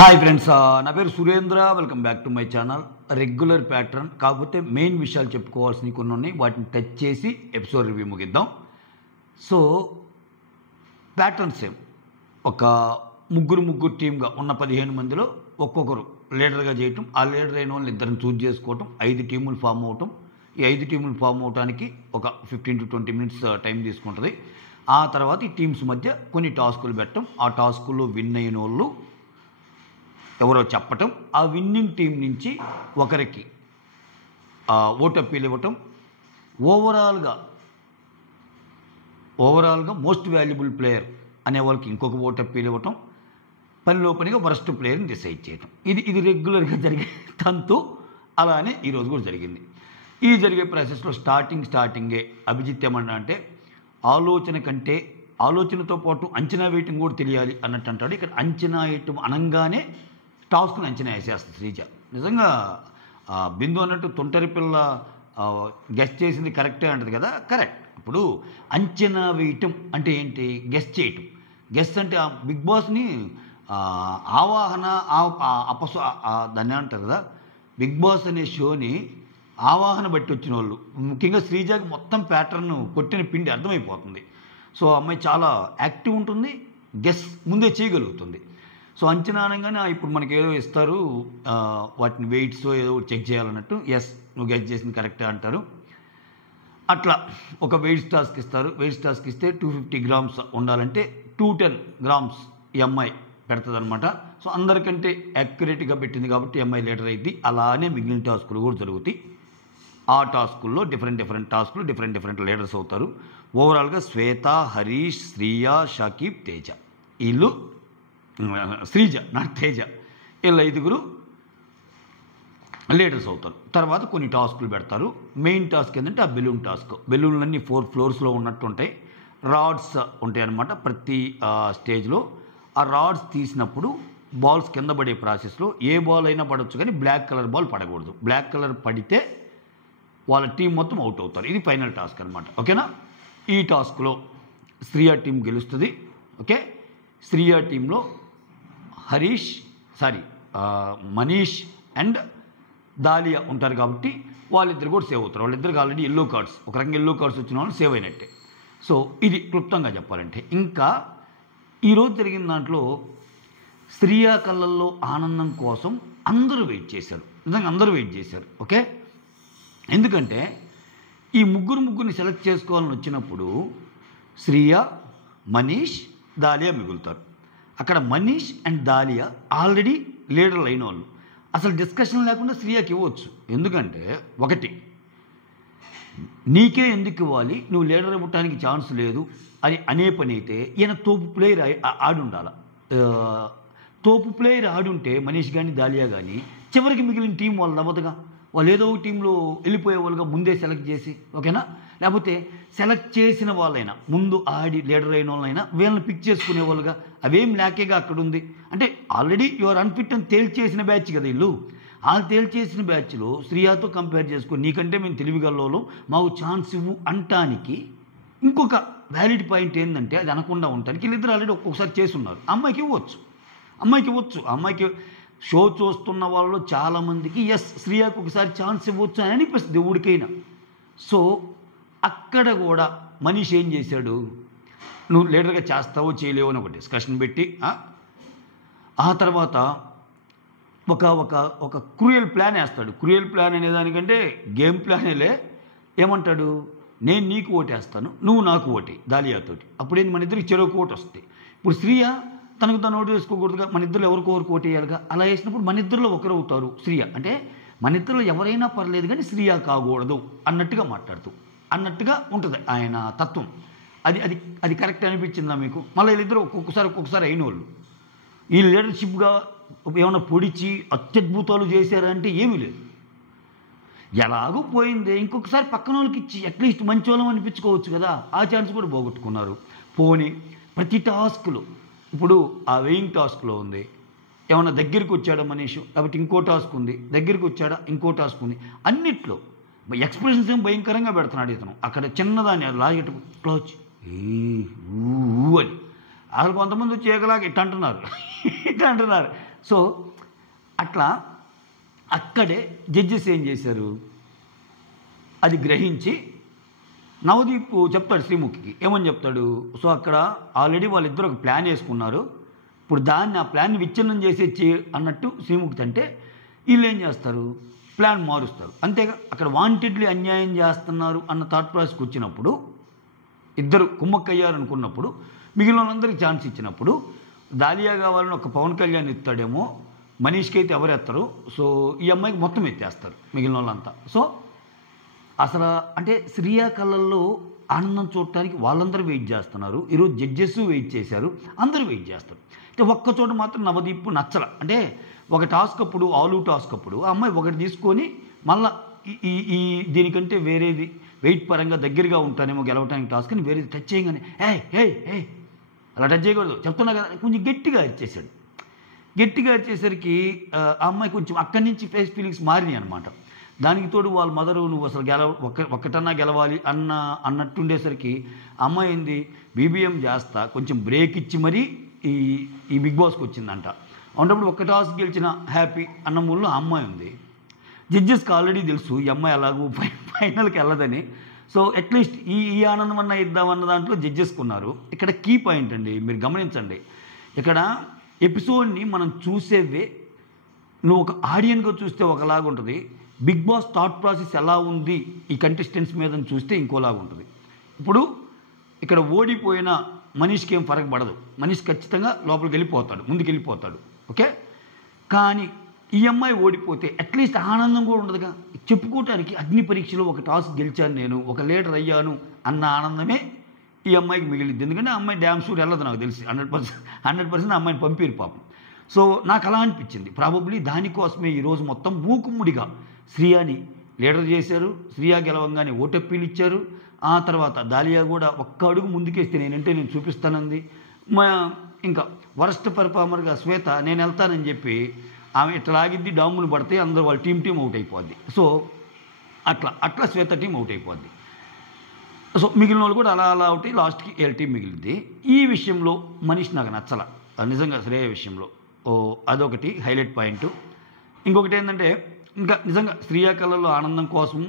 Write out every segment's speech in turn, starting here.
Hi friends, నా పేరు Surendra. Welcome back to my channel. Regular pattern కాకపోతే మెయిన్ విషయాలు చెప్పుకోవాల్సినవి కొన్ని ఉన్నాయి, వాటిని టచ్ చేసి ఎపిసోడ్ రివ్యూ ముగిద్దాం. So pattern same. ఒక ముగ్గురు టీమ్గా ఉన్న 15 మందిలో ఒక్కొక్కరు లీడర్గా చేయటం, ఆ లీడర్ అయిన వాళ్ళని ఇద్దరిని చూజ్ చేసుకోవటం, 5 టీములు ఫామ్ అవటం. ఈ 5 టీములు ఫామ్ అవడానికి ఒక 15 to 20 minutes టైం తీసుకుంటుంది. ఆ తర్వాత ఈ టీమ్స్ మధ్య కొన్ని టాస్కులు పెట్టడం, ఆ టాస్కుల్లో విన్ అయిన వాళ్ళు ఎవరో చెప్పటం, ఆ విన్నింగ్ టీం నుంచి ఒకరికి ఓటు అప్పీల్ ఇవ్వటం, ఓవరాల్గా మోస్ట్ వాల్యుబుల్ ప్లేయర్ అనే వాళ్ళకి ఇంకొక ఓటు అప్పీల్ ఇవ్వటం, పనిలో పనిగా వరస్ట్ ప్లేయర్ని డిసైడ్ చేయటం. ఇది రెగ్యులర్గా జరిగే తంతు. అలానే ఈరోజు కూడా జరిగింది. ఈ జరిగే ప్రాసెస్లో స్టార్టింగే అభిజిత్ ఏమన్నా అంటే ఆలోచనతో పాటు అంచనా వేయటం కూడా తెలియాలి అన్నట్టు అంటాడు. ఇక్కడ అంచనా వేయటం అనగానే టాస్క్ను అంచనా వేసేస్తుంది శ్రీజ. నిజంగా బిందు అన్నట్టు తొంటరి పిల్ల గెస్ట్ చేసింది కరెక్టే అంటది కదా, కరెక్ట్. ఇప్పుడు అంచనా వేయటం అంటే ఏంటి? గెస్ట్ చేయటం. గెస్ట్ అంటే ఆ బిగ్ బాస్ని ఆవాహన దాన్ని అంటారు కదా, బిగ్ బాస్ అనే షోని ఆవాహన బట్టి వచ్చిన వాళ్ళు, ముఖ్యంగా శ్రీజాకి మొత్తం ప్యాటర్న్ కొట్టిన పిండి అర్థమైపోతుంది. సో అమ్మాయి చాలా యాక్టివ్ ఉంటుంది, గెస్ ముందే చేయగలుగుతుంది. సో అంచనా అనగానే ఇప్పుడు మనకి ఏదో ఇస్తారు, వాటిని వెయిట్స్ ఏదో చెక్ చేయాలన్నట్టు, ఎస్ నువ్వు గెస్ చేసింది కరెక్టే అంటారు. అట్లా ఒక వెయిట్స్ టాస్క్ ఇస్తారు. వెయిట్స్ టాస్క్ ఇస్తే 250 grams ఉండాలంటే 210 grams ఈ అమ్మాయి పెడుతుంది అనమాట. సో అందరికంటే యాక్యురేట్గా పెట్టింది కాబట్టి ఈ అమ్మాయి లీడర్ అయింది. అలానే మిగిలిన టాస్కులు కూడా జరుగుతాయి. ఆ టాస్కుల్లో డిఫరెంట్ టాస్కులు డిఫరెంట్ లీడర్స్ అవుతారు. ఓవరాల్గా శ్వేత, హరీష్, శ్రీయ, షకీబ్, తేజ, వీళ్ళు శ్రీజ నాట్ తేజ, వీళ్ళు 5 లీడర్స్ అవుతారు. తర్వాత కొన్ని టాస్కులు పెడతారు. మెయిన్ టాస్క్ ఏంటంటే ఆ బెలూన్ టాస్క్. బెలూన్లన్నీ 4 floors ఉన్నట్టు ఉంటాయి. రాడ్స్ ఉంటాయి అన్నమాట ప్రతి స్టేజ్లో. ఆ రాడ్స్ తీసినప్పుడు బాల్స్ కింద పడే ప్రాసెస్లో ఏ బాల్ అయినా పడవచ్చు, కానీ బ్లాక్ కలర్ బాల్ పడకూడదు. బ్లాక్ కలర్ పడితే వాళ్ళ టీం మొత్తం అవుట్ అవుతారు. ఇది ఫైనల్ టాస్క్ అనమాట. ఓకేనా? ఈ టాస్క్లో శ్రీయ టీం గెలుస్తుంది. ఓకే, శ్రీయ టీంలో మనీష్ అండ్ దాలియా ఉంటారు కాబట్టి వాళ్ళిద్దరు కూడా సేవ్ అవుతారు. వాళ్ళిద్దరికి ఆల్రెడీ ఎల్లో కార్డ్స్, ఒక రకంగా ఎల్లో కార్డ్స్ వచ్చిన వాళ్ళు సేవ్ అయినట్టే. సో ఇది క్లుప్తంగా చెప్పాలంటే. ఇంకా ఈరోజు జరిగిన దాంట్లో శ్రీయ కళ్ళల్లో ఆనందం కోసం అందరూ వెయిట్ చేశారు. నిజంగా అందరూ వెయిట్ చేశారు. ఓకే, ఎందుకంటే ఈ ముగ్గురిని సెలెక్ట్ చేసుకోవాలని వచ్చినప్పుడు శ్రీయ, మనీష్, దాలియా మిగులుతారు. అక్కడ మనీష్ అండ్ దాలియా ఆల్రెడీ లీడర్లు అయిన వాళ్ళు. అసలు డిస్కషన్ లేకుండా శ్రీయాకి ఇవ్వచ్చు. ఎందుకంటే ఒకటి, నీకే ఎందుకు ఇవ్వాలి, నువ్వు లీడర్ ఇవ్వటానికి ఛాన్స్ లేదు అని అనే పని అయితే ఈయన తోపు ప్లేయర్ ఆడి ఉండాలి. తోపు ప్లేయర్ ఆడుంటే మనీష్ కానీ దాలియా కానీ చివరికి మిగిలిన టీం వాళ్ళు నవ్వదుగా. వాళ్ళు ఏదో ఒక టీంలో వెళ్ళిపోయే వాళ్ళుగా ముందే సెలెక్ట్ చేసి, ఓకేనా? లేకపోతే సెలెక్ట్ చేసిన వాళ్ళైనా, ముందు ఆడి లీడర్ అయిన వాళ్ళైనా వీళ్ళని పిక్ చేసుకునే వాళ్ళుగా. అవేం లేకేగా అక్కడ ఉంది. అంటే ఆల్రెడీ యువర్ అన్ఫిట్ అని తేల్చేసిన బ్యాచ్ కదా వీళ్ళు. వాళ్ళు తేల్చేసిన బ్యాచ్లో శ్రీయాతో కంపేర్ చేసుకుని నీకంటే మేము తెలివిగల్లో మాకు ఛాన్స్ ఇవ్వు అంటానికి ఇంకొక వ్యాలిడ్ పాయింట్ ఏంటంటే, అది అనకుండా ఉండటానికి వీళ్ళిద్దరు ఆల్రెడీ ఒక్కొక్కసారి చేసి ఉన్నారు. అమ్మాయికి ఇవ్వచ్చు. అమ్మాయికి షో చూస్తున్న వాళ్ళలో చాలామందికి ఎస్ శ్రీయాకు ఒకసారి ఛాన్స్ ఇవ్వచ్చు అని అనిపిస్తుంది దేవుడికైనా. సో అక్కడ కూడా మనీష్ ఏం చేశాడు, నువ్వు లీడర్గా చేస్తావో చేయలేవో అని ఒక డిస్కషన్ పెట్టి, ఆ తర్వాత ఒక క్రూయల్ ప్లాన్ వేస్తాడు. క్రూయల్ ప్లాన్ అనేదానికంటే గేమ్ ప్లానేలే. ఏమంటాడు, నేను నీకు ఓటేస్తాను, నువ్వు నాకు ఓటే దాలియాతోటి. అప్పుడేంది, మన ఇద్దరికి చెరువుకు ఓటు వస్తుంది. ఇప్పుడు శ్రీయ తనకు తను ఓటు వేసుకోకూడదుగా, మన ఇద్దరు ఎవరికో ఓటు వేయాలిగా. అలా వేసినప్పుడు మన ఇద్దరిలో ఒకరు అవుతారు శ్రీయ. అంటే మన ఇద్దరిలో ఎవరైనా పర్లేదు కానీ శ్రీయ కాకూడదు అన్నట్టుగా ఉంటుంది ఆయన తత్వం. అది కరెక్ట్ అనిపించిందా మీకు? మళ్ళీ వీళ్ళిద్దరు ఒక్కొక్కసారి అయిన వాళ్ళు. ఈ లీడర్షిప్గా ఏమైనా పొడిచి అత్యద్భుతాలు చేశారంటే ఏమీ లేదు. ఎలాగూ పోయిందే, ఇంకొకసారి పక్కన వాళ్ళకి ఇచ్చి అట్లీస్ట్ మంచి వాళ్ళం అనిపించుకోవచ్చు కదా. ఆ ఛాన్స్ కూడా పోగొట్టుకున్నారు. పోనీ ప్రతి టాస్క్లో, ఇప్పుడు ఆ వెయింగ్ టాస్క్లో ఉంది, ఏమన్నా దగ్గరికి వచ్చాడా మనీష్, కాబట్టి ఇంకో టాస్క్ ఉంది, దగ్గరికి వచ్చాడా ఇంకో టాస్క్ ఉంది. అన్నిట్లో ఎక్స్ప్రెషన్స్ ఏం భయంకరంగా పెడుతున్నాడు ఇతను. అక్కడ చిన్నదాన్ని అది లాగేట క్లోజ్ అని అసలు కొంతమంది వచ్చి ఏకలాగా ఇట్ట అంటున్నారు. సో అట్లా అక్కడే జడ్జెస్ ఏం చేశారు, అది గ్రహించి నవదీప్ చెప్తాడు శ్రీముఖికి, ఏమని చెప్తాడు, సో అక్కడ ఆల్రెడీ వాళ్ళిద్దరు ఒక ప్లాన్ వేసుకున్నారు, ఇప్పుడు ఆ ప్లాన్ని విచ్ఛిన్నం చేసేచ్చి అన్నట్టు శ్రీముఖి అంటే వీళ్ళు ఏం చేస్తారు, ప్లాన్ మారుస్తారు. అంతేగా అక్కడ వాంటెడ్లీ అన్యాయం చేస్తున్నారు అన్న థాట్ ప్రాసెస్కి వచ్చినప్పుడు, ఇద్దరు కుమ్మక్కయ్యారు అనుకున్నప్పుడు, మిగిలిన వాళ్ళందరికీ ఛాన్స్ ఇచ్చినప్పుడు దాలియా కావాలని ఒక పవన్ కళ్యాణ్ ఎత్తాడేమో, మనీష్కి అయితే ఎవరు ఎత్తారు, సో ఈ అమ్మాయికి మొత్తం ఎత్తేస్తారు మిగిలిన వాళ్ళంతా. సో అసలు అంటే శ్రియా కళ్ళల్లో ఆనందం చూడటానికి వాళ్ళందరూ వెయిట్ చేస్తున్నారు. ఈరోజు జడ్జెస్ వెయిట్ చేశారు, అందరూ వెయిట్ చేస్తారు. అంటే ఒక్కచోట మాత్రం నవదీప్ నచ్చల. అంటే ఒక టాస్క్ అప్పుడు, ఆలు టాస్క్ అప్పుడు ఆ అమ్మాయి ఒకటి తీసుకొని మళ్ళీ ఈ ఈ దీనికంటే వేరేది వెయిట్ పరంగా దగ్గరగా ఉంటానేమో గెలవటానికి టాస్క్ అని వేరేది టచ్ చేయగానే ఏ అలా టచ్ చేయకూడదు చెప్తున్నా కదా, కొంచెం గట్టిగా ఇచ్చేసాడు. గట్టిగా వచ్చేసరికి ఆ అమ్మాయి కొంచెం అక్కడి నుంచి ఫేస్ ఫీలింగ్స్ మారినాయి అనమాట. దానికి తోడు వాళ్ళ మదరు నువ్వు అసలు ఒక్కటన్నా గెలవాలి అన్నట్టుండేసరికి అమ్మాయి ఏంది బీబీఎం చేస్తా కొంచెం బ్రేక్ ఇచ్చి మరీ ఈ బిగ్ బాస్కి వచ్చిందంట. ఉన్నప్పుడు ఒక్క టాస్క్ గెలిచిన హ్యాపీ అన్న మూలలో అమ్మాయి ఉంది. జడ్జెస్కి ఆల్రెడీ తెలుసు ఈ అమ్మాయి అలాగూ ఫైనల్కి వెళ్ళదని. సో అట్లీస్ట్ ఈ ఆనందం అన్న ఇద్దామన్న దాంట్లో జడ్జెస్కి ఉన్నారు. ఇక్కడ కీ పాయింట్ అండి, మీరు గమనించండి. ఇక్కడ ఎపిసోడ్ని మనం చూసేవే నువ్వు ఒక ఆడియన్గా చూస్తే ఒకలాగా ఉంటుంది, బిగ్ బాస్ థాట్ ప్రాసెస్ ఎలా ఉంది ఈ కంటెస్టెంట్స్ మీద చూస్తే ఇంకోలాగా ఉంటుంది. ఇప్పుడు ఇక్కడ ఓడిపోయిన మనీష్కి ఏం ఫరక్ పడదు, మనీష్ ఖచ్చితంగా లోపలికి వెళ్ళిపోతాడు, ముందుకు వెళ్ళిపోతాడు, ఓకే. కానీ ఈ అమ్మాయి ఓడిపోతే అట్లీస్ట్ ఆనందం కూడా ఉండదుగా. చెప్పుకోవటానికి అగ్ని పరీక్షలో ఒక టాస్క్ గెలిచాను నేను, ఒక లీడర్ అయ్యాను అన్న ఆనందమే ఈ అమ్మాయికి మిగిలింది. ఎందుకంటే ఆ అమ్మాయి డ్యామ్ షూర్ వెళ్ళదు నాకు తెలిసి 100% అమ్మాయిని పంపిరు పాపం. సో నాకు అలా అనిపించింది. ప్రాబబ్లీ దానికోసమే ఈరోజు మొత్తం మూకుమ్ముడిగా శ్రియాని లీడర్ చేశారు. శ్రియా గెలవంగానే ఓటప్పీలు ఇచ్చారు. ఆ తర్వాత దాలియా కూడా ఒక్క అడుగు ముందుకేస్తే నేను చూపిస్తానంది. ఇంకా వరస్ట్ పెర్ఫార్మర్గా శ్వేత నేను వెళ్తానని చెప్పి ఆమె ఇట్లా లాగిద్ది, డాములు పడితే అందరూ వాళ్ళ టీం అవుట్ అయిపోద్ది. సో అట్లా శ్వేత టీం అవుట్ అయిపోద్ది. సో మిగిలిన వాళ్ళు కూడా అలా అవుట్ అయ్యి లాస్ట్కి వీళ్ళ టీం మిగిలింది. ఈ విషయంలో మనీష్ నాకు నచ్చల నిజంగా, శ్రేయ విషయంలో. అదొకటి హైలైట్ పాయింట్. ఇంకొకటి ఏంటంటే ఇంకా నిజంగా శ్రియా కళలో ఆనందం కోసం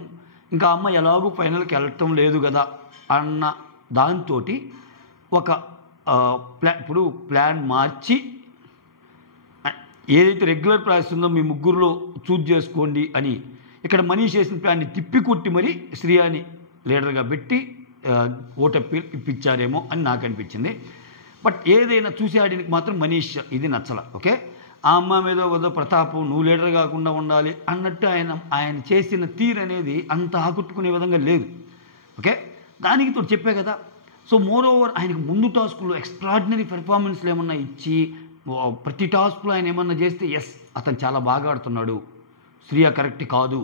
ఇంకా అమ్మ ఎలాగూ ఫైనల్కి వెళ్ళటం లేదు కదా అన్న దాంతో ఒక ఇప్పుడు ప్లాన్ మార్చి ఏదైతే రెగ్యులర్ ప్రాసెస్ ఉందో మీ ముగ్గురులో చూజ్ చేసుకోండి అని ఇక్కడ మనీష్ చేసిన ప్లాన్ని తిప్పికొట్టి మరి శ్రియాని లీడర్గా పెట్టి ఓటప్పి ఇప్పించారేమో అని నాకు అనిపించింది. బట్ ఏదైనా చూసి ఆడికి మాత్రం మనీష్ ఇది నచ్చల, ఓకే. ఆ అమ్మ మీద వద్ద ప్రతాపం నువ్వు లీడర్ కాకుండా ఉండాలి అన్నట్టు ఆయన చేసిన తీరు అనేది అంత ఆకట్టుకునే విధంగా లేదు, ఓకే. దానికి తోడు చెప్పే కదా. సో మోర్ ఓవర్ ఆయనకు ముందు టాస్కుల్లో ఎక్స్ట్రాడినరీ పెర్ఫార్మెన్స్లు ఏమన్నా ఇచ్చి ప్రతి టాస్క్లో ఆయన ఏమన్నా చేస్తే ఎస్ అతను చాలా బాగా ఆడుతున్నాడు, శ్రియా కరెక్ట్ కాదు,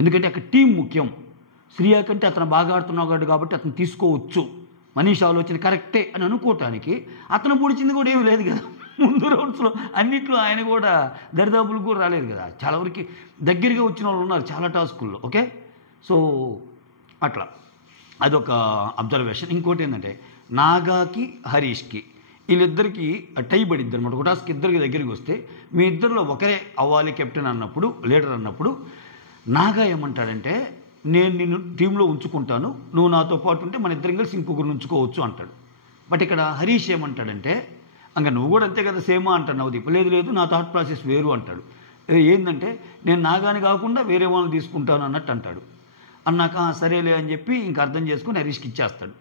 ఎందుకంటే అక్కడ టీం ముఖ్యం, శ్రియా కంటే అతను బాగా ఆడుతున్నాడు కాబట్టి అతను తీసుకోవచ్చు, మనీష్ ఆలోచన కరెక్టే అని అనుకోవటానికి అతను పొడిచింది కూడా ఏమీ లేదు కదా. ముందు రౌండ్స్లో అన్నిట్లో ఆయన కూడా దరిదాపులు కూడా రాలేదు కదా. చాలా వరకు దగ్గరగా వచ్చిన వాళ్ళు ఉన్నారు చాలా టాస్కుల్లో, ఓకే. సో అట్లా అదొక అబ్జర్వేషన్. ఇంకోటి ఏంటంటే నాగాకి హరీష్కి వీళ్ళిద్దరికీ టై పడిద్ది అనమాట. ఒక టాస్క్ ఇద్దరికి దగ్గరికి వస్తే మీ ఇద్దరిలో ఒకరే అవ్వాలి కెప్టెన్ అన్నప్పుడు, లీడర్ అన్నప్పుడు నాగా ఏమంటాడంటే నేను నిన్ను టీంలో ఉంచుకుంటాను, నువ్వు నాతో పాటు ఉంటే మన ఇద్దరం కలిసి ఇంకొకరిని ఉంచుకోవచ్చు అంటాడు. బట్ ఇక్కడ హరీష్ ఏమంటాడంటే ఇంకా నువ్వు కూడా అంతే కదా సేమా అంటాడు నవదీప్. లేదు నా థాట్ ప్రాసెస్ వేరు అంటాడు. ఏంటంటే నేను నాగాని కాకుండా వేరే వాళ్ళని తీసుకుంటాను అన్నట్టు అంటాడు. అన్నాక సరేలే అని చెప్పి ఇంకా అర్థం చేసుకుని హరీష్కి ఇచ్చేస్తాడు.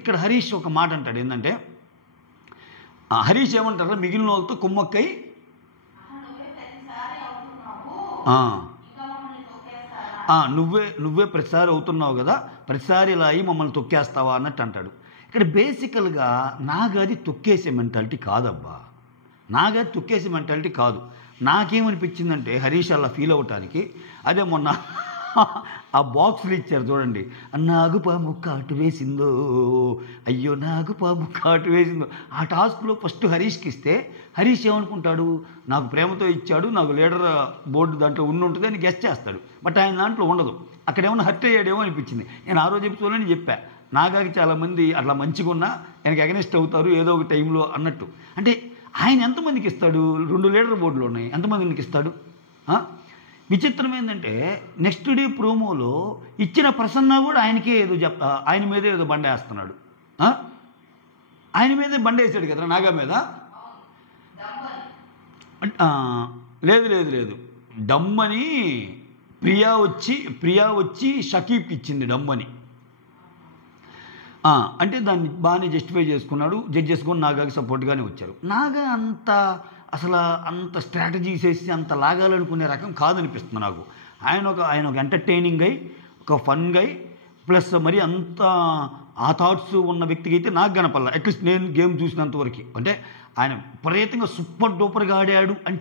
ఇక్కడ హరీష్ ఒక మాట అంటాడు, ఏంటంటే హరీష్ ఏమంటారు మిగిలిన వాళ్ళతో కుమ్మక్కై నువ్వే ప్రతిసారి అవుతున్నావు కదా, ప్రతిసారి ఇలా అయ్యి మమ్మల్ని తొక్కేస్తావా అన్నట్టు అంటాడు. ఇక్కడ బేసికల్గా నాగది తొక్కేసే మెంటాలిటీ కాదబ్బా, నాగది తొక్కేసే మెంటాలిటీ కాదు. నాకేమనిపించిందంటే హరీష్ అలా ఫీల్ అవ్వటానికి అదే మొన్న ఆ బాక్సులు ఇచ్చారు చూడండి, నాగుపాము కాటు వేసిందో అయ్యో నాగుపాము కాటు వేసిందో. ఆ టాస్క్లో ఫస్ట్ హరీష్కి ఇస్తే హరీష్ ఏమనుకుంటాడు, నాకు ప్రేమతో ఇచ్చాడు, నాకు లీడర్ బోర్డు దాంట్లో ఉంటుంది అని గెస్ట్ చేస్తాడు. బట్ ఆయన దాంట్లో ఉండదు. అక్కడ ఏమైనా హర్ట్ అయ్యాడేమో అనిపించింది. నేను ఆ రోజు ఎపిసోడ్లోనే చెప్పా, నాగాకి చాలామంది అట్లా మంచిగా ఉన్నా ఆయనకి అగెనిస్ట్ అవుతారు ఏదో ఒక టైంలో అన్నట్టు. అంటే ఆయన ఎంతమందికి ఇస్తాడు? 2 లీటర్ బోర్డులు ఉన్నాయి, ఎంతమందికి ఇస్తాడు? విచిత్రం ఏంటంటే నెక్స్ట్ డే ప్రోమోలో ఇచ్చిన ప్రసన్న కూడా ఆయనకే ఏదో ఆయన మీదే ఏదో బండ వేస్తున్నాడు. ఆయన మీదే బండ వేసాడు కదా నాగా మీద. లేదు లేదు లేదు, డమ్మని ప్రియా వచ్చి షకీబ్కి ఇచ్చింది డమ్మని. అంటే దాన్ని బాగానే జస్టిఫై చేసుకున్నాడు. జడ్జెస్ కూడా నాగాకి సపోర్ట్గానే వచ్చారు. నాగా అంత స్ట్రాటజీస్ వేసి అంత లాగాలనుకునే రకం కాదనిపిస్తుంది నాకు. ఆయన ఒక ఎంటర్టైనింగ్ అయి, ఒక ఫన్ గై, ప్లస్ మరి అంత ఆ థాట్స్ ఉన్న వ్యక్తికి అయితే నాకు కనపడలా. అట్లీస్ట్ నేను గేమ్ చూసినంతవరకు. అంటే ఆయన విపరీతంగా సూపర్ డూపర్గా ఆడాడు అని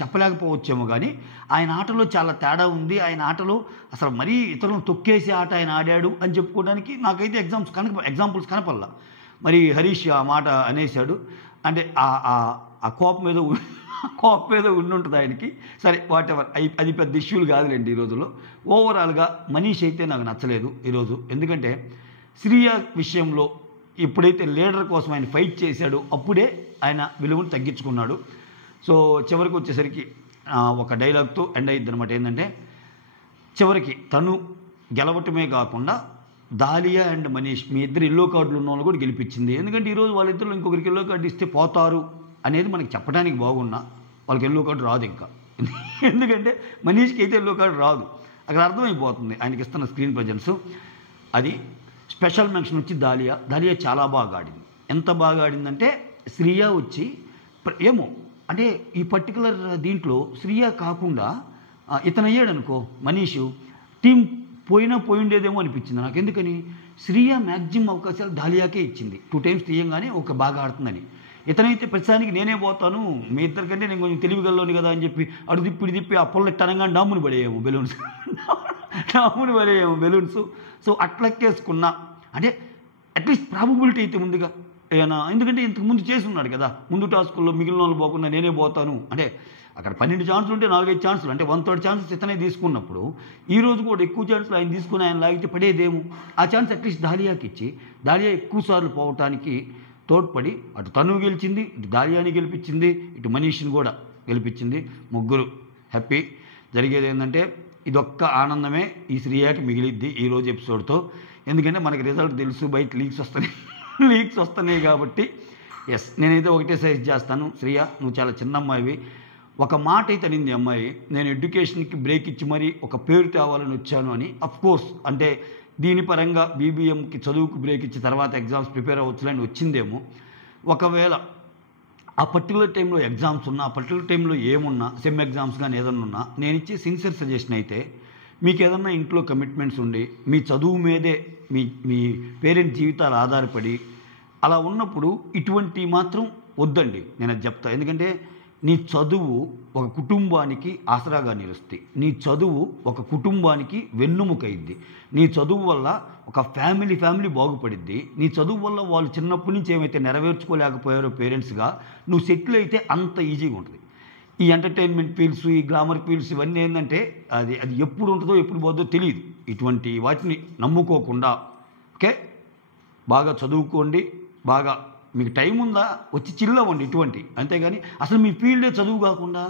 చెప్పలేకపోవచ్చేమో, కానీ ఆయన ఆటలో చాలా తేడా ఉంది. ఆయన ఆటలో అసలు మరీ ఇతరులను తొక్కేసే ఆట ఆయన ఆడాడు అని చెప్పుకోవడానికి నాకైతే ఎగ్జాంపుల్స్ కనపడలా. మరి హరీష్ ఆ మాట అనేసాడు అంటే ఆ కోపం మీద ఉండుంటుంది ఆయనకి. సరే వాట్ ఎవర్, అది పెద్ద ఇష్యూలు కాదులేండి ఈ రోజుల్లో. ఓవరాల్గా మనీష్ అయితే నాకు నచ్చలేదు ఈరోజు. ఎందుకంటే శ్రీయ విషయంలో ఎప్పుడైతే లీడర్ కోసం ఆయన ఫైట్ చేశాడో అప్పుడే ఆయన విలువను తగ్గించుకున్నాడు. సో చివరికి వచ్చేసరికి ఒక డైలాగ్తో ఎండ్ అయ్యిద్ది అనమాట. ఏంటంటే చివరికి తను గెలవటమే కాకుండా దాలియా అండ్ మనీష్ మీ ఇద్దరు ఎల్లో కార్డులు ఉన్న వాళ్ళు కూడా గెలిపించింది. ఎందుకంటే ఈరోజు వాళ్ళిద్దరు ఇంకొకరికి ఎల్లో కార్డు ఇస్తే పోతారు అనేది మనకి చెప్పడానికి బాగున్నా, వాళ్ళకి ఎల్లో కార్డు రాదు ఇంకా. ఎందుకంటే మనీష్కి అయితే ఎల్లో కార్డు రాదు. అక్కడ అర్థమైపోతుంది ఆయనకి ఇస్తున్న స్క్రీన్ ప్రజెన్స్. అది స్పెషల్ మెన్షన్ వచ్చి దాలియా చాలా బాగా ఆడింది. ఎంత బాగా ఆడిందంటే శ్రీయ వచ్చి ఏమో అంటే ఈ పర్టికులర్ దీంట్లో శ్రీయ కాకుండా ఇతను అయ్యాడు అనుకో మనీషు, టీం పోయిండేదేమో అనిపించింది నాకు. ఎందుకని శ్రీయ మ్యాక్సిమం అవకాశాలు దాలియాకే ఇచ్చింది. 2 times తీయంగానే ఒక బాగా ఆడుతుందని. ఇతనైతే ప్రతిసారికి నేనే పోతాను, మీ ఇద్దరికంటే నేను కొంచెం తెలివిగల్లోని కదా అని చెప్పి అడు తిప్పి ఆ పొల్ల టనంగా డాముని పడేయేమో బెలూన్స్. సో అట్లెక్కేసుకున్నా అంటే అట్లీస్ట్ ప్రాబబిలిటీ అయితే ముందుగా ఏమైనా, ఎందుకంటే ఇంతకుముందు చేసి ఉన్నాడు కదా ముందు టాస్కుల్లో. మిగిలిన వాళ్ళు పోకుండా నేనే పోతాను అంటే అక్కడ 12 ఛాన్సులు ఉంటే 4-5 ఛాన్సులు అంటే 1/3 ఛాన్సెస్ ఇతనే తీసుకున్నప్పుడు ఈరోజు కూడా ఎక్కువ ఛాన్సులు ఆయన తీసుకుని ఆయన లాగితే పడేదేమో. ఆ ఛాన్స్ అట్లీస్ట్ దాలియాకి ఇచ్చి దాలియా ఎక్కువ సార్లు పోవటానికి తోడ్పడి అటు తను గెలిచింది, ఇటు దాలియాని గెలిపించింది, ఇటు మనీష్ని కూడా గెలిపించింది. ముగ్గురు హ్యాపీ. జరిగేది ఏంటంటే ఇదొక్క ఆనందమే ఈ శ్రీయాకి మిగిలిద్ది ఈరోజు ఎపిసోడ్తో. ఎందుకంటే మనకి రిజల్ట్ తెలుసు, బయట లీక్స్ వస్తున్నాయి కాబట్టి ఎస్ నేనైతే ఒకటే సజెస్ట్ చేస్తాను. శ్రీయ నువ్వు చాలా చిన్న అమ్మాయివి. ఒక మాట అయితే అనింది అమ్మాయి, నేను ఎడ్యుకేషన్కి బ్రేక్ ఇచ్చి మరీ ఒక పేరు తేవాలని వచ్చాను అని. అఫ్కోర్స్ అంటే దీని పరంగా బీబీఎంకి చదువుకు బ్రేక్ ఇచ్చి తర్వాత ఎగ్జామ్స్ ప్రిపేర్ అవ్వచ్చులని వచ్చిందేమో. ఒకవేళ ఆ పర్టికులర్ టైంలో ఎగ్జామ్స్ ఉన్నా, ఆ పర్టికులర్ టైంలో ఏమున్నా, సెమ్ ఎగ్జామ్స్ కానీ ఏదన్నా ఉన్నా, నేను ఇచ్చే సిన్సియర్ సజెషన్ అయితే మీకు ఏదన్నా ఇంట్లో కమిట్మెంట్స్ ఉండి మీ చదువు మీదే మీ పేరెంట్ జీవితాలు ఆధారపడి అలా ఉన్నప్పుడు ఇటువంటి మాత్రం వద్దండి, నేను అది చెప్తా. ఎందుకంటే నీ చదువు ఒక కుటుంబానికి ఆసరాగా నిలుస్తుంది. నీ చదువు ఒక కుటుంబానికి వెన్నుముకైద్ది. నీ చదువు వల్ల ఒక ఫ్యామిలీ బాగుపడిద్ది. నీ చదువు వల్ల వాళ్ళు చిన్నప్పటి నుంచి ఏమైతే నెరవేర్చుకోలేకపోయారో పేరెంట్స్గా నువ్వు సెటిల్ అయితే అంత ఈజీగా ఉంటుంది. ఈ ఎంటర్టైన్మెంట్ ఫీల్డ్స్, ఈ గ్లామర్ ఫీల్డ్స్ ఇవన్నీ ఏంటంటే అది ఎప్పుడు ఉంటుందో ఎప్పుడు పోతుందో తెలియదు. ఇటువంటి వాటిని నమ్ముకోకుండా ఓకే బాగా చదువుకోండి, బాగా మీకు టైం ఉందా వచ్చి చిల్ అవ్వండి ఇటువంటి. అంతేగాని అసలు మీ ఫీల్డే చదువు కాకుండా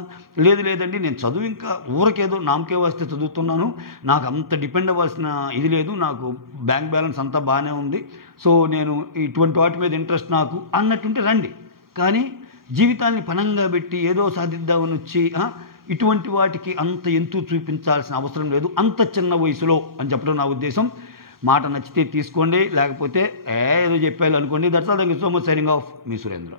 లేదండి నేను చదువు ఇంకా ఊరకేదో నామకే వస్తే చదువుతున్నాను, నాకు అంత డిపెండ్ అవ్వాల్సిన ఇది లేదు, నాకు బ్యాంక్ బ్యాలెన్స్ అంతా బాగానే ఉంది, సో నేను ఇటువంటి వాటి మీద ఇంట్రెస్ట్ నాకు అన్నట్టుంటే రండి. కానీ జీవితాన్ని పణంగా పెట్టి ఏదో సాధిద్దామని వచ్చి ఇటువంటి వాటికి అంత ఎంతో చూపించాల్సిన అవసరం లేదు అంత చిన్న వయసులో అని చెప్పడం నా ఉద్దేశం. మాట నచ్చితే తీసుకోండి, లేకపోతే ఏదో చెప్పాలి అనుకోండి. That's all. Thank you so much. Signing off, me Surendra.